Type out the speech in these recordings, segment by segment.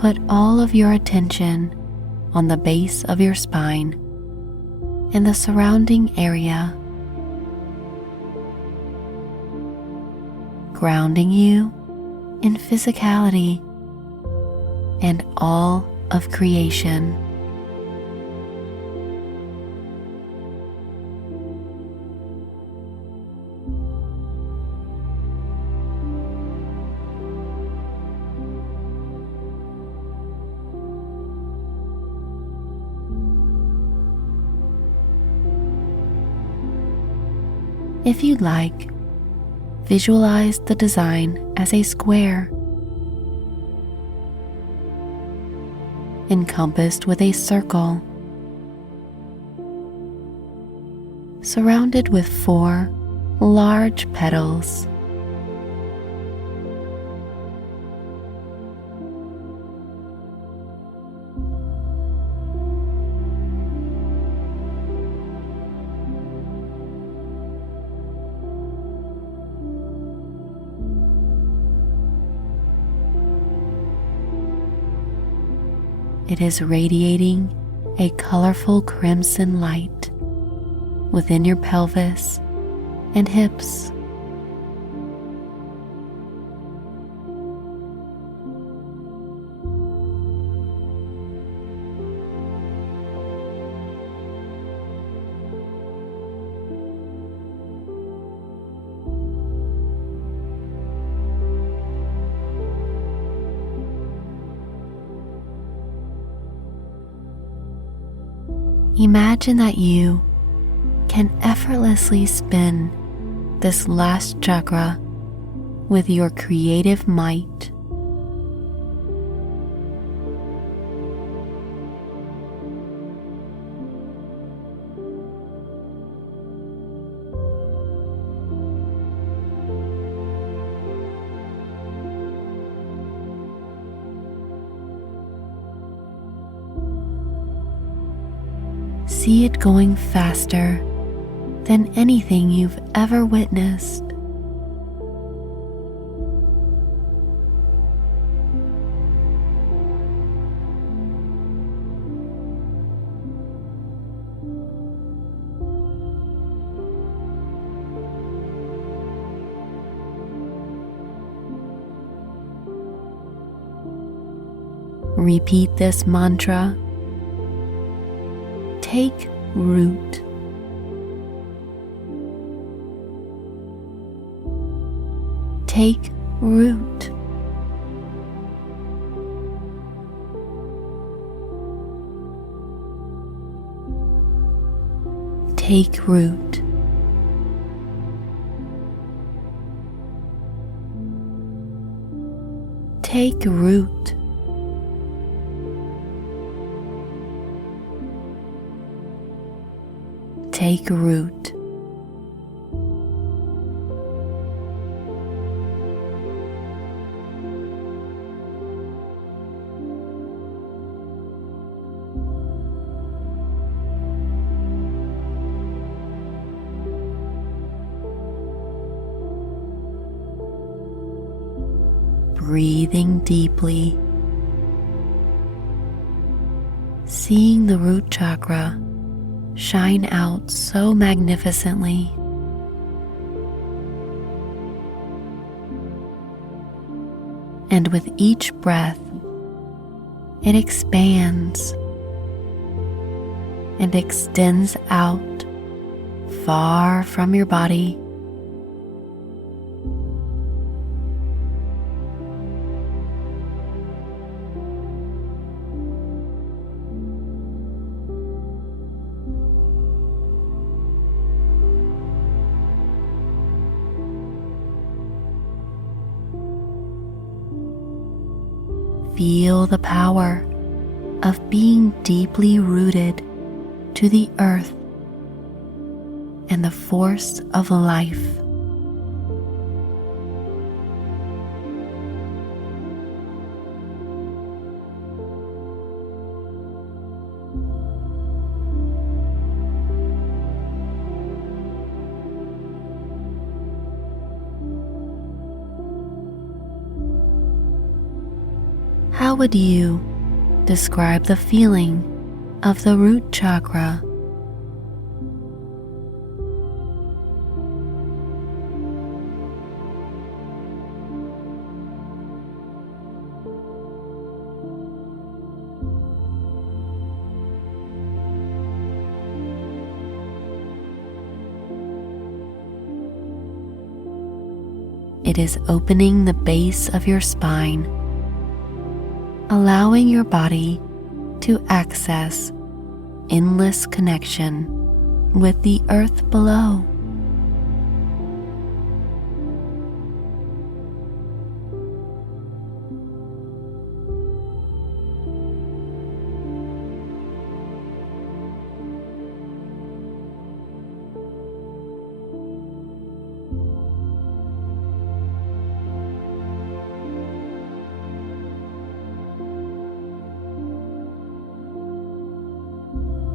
put all of your attention on the base of your spine and the surrounding area, grounding you in physicality and all of creation. If you'd like, visualize the design as a square, encompassed with a circle, surrounded with 4 large petals. It is radiating a colorful crimson light within your pelvis and hips. Imagine that you can effortlessly spin this last chakra with your creative might. See it going faster than anything you've ever witnessed. Repeat this mantra. Take root. Take root. Take root. Take root. Take root. Breathing deeply, seeing the root chakra shine out so magnificently. And with each breath, it expands and extends out far from your body. Feel the power of being deeply rooted to the earth and the force of life. How would you describe the feeling of the root chakra? It is opening the base of your spine, allowing your body to access endless connection with the earth below.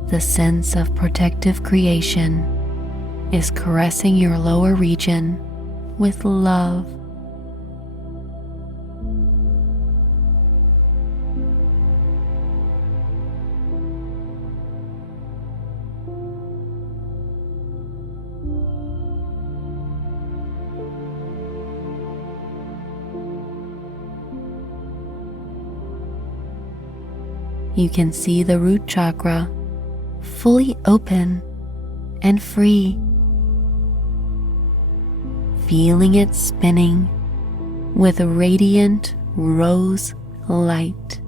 The sense of protective creation is caressing your lower region with love. You can see the root chakra fully open and free, feeling it spinning with a radiant rose light.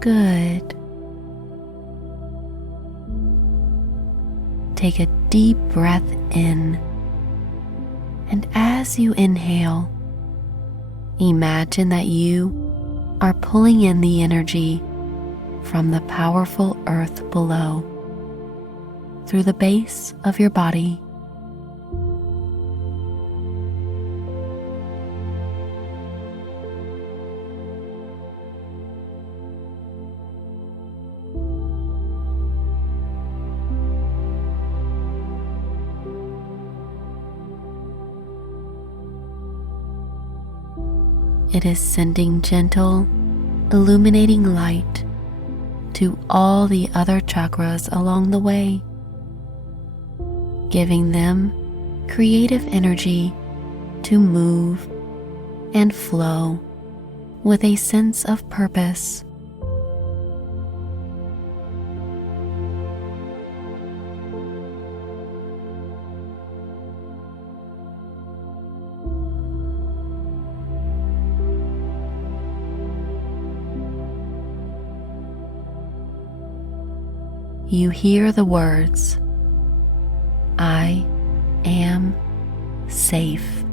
Good. Take a deep breath in, and as you inhale, imagine that you are pulling in the energy from the powerful earth below through the base of your body. It is sending gentle, illuminating light to all the other chakras along the way, giving them creative energy to move and flow with a sense of purpose. You hear the words, "I am safe."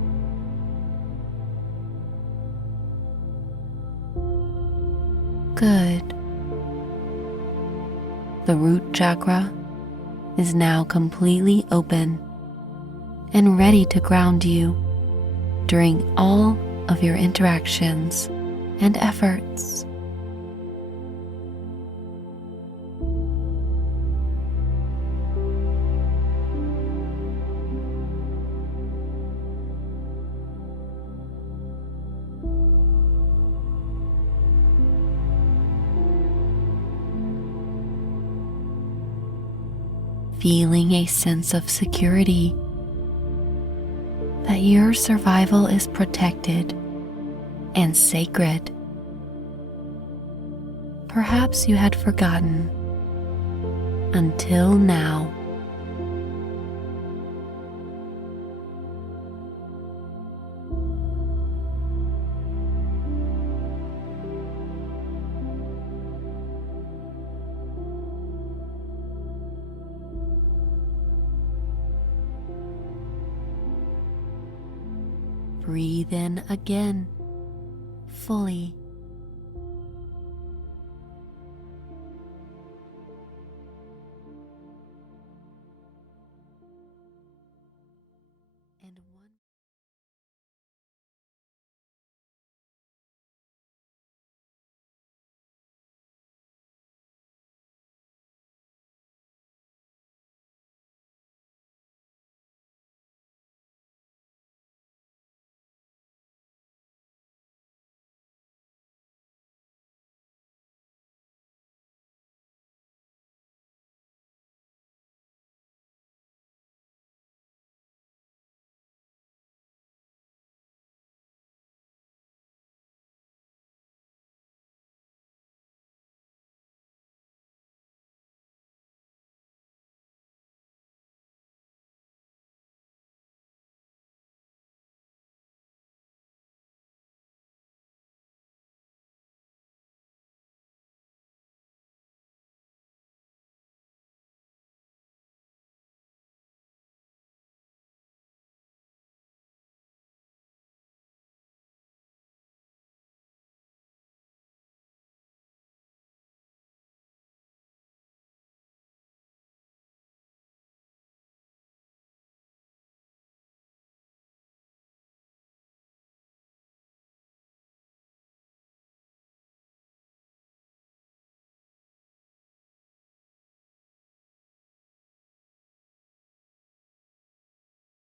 Good. The root chakra is now completely open and ready to ground you during all of your interactions and efforts. Feeling a sense of security, that your survival is protected and sacred. Perhaps you had forgotten until now. Breathe in again, fully.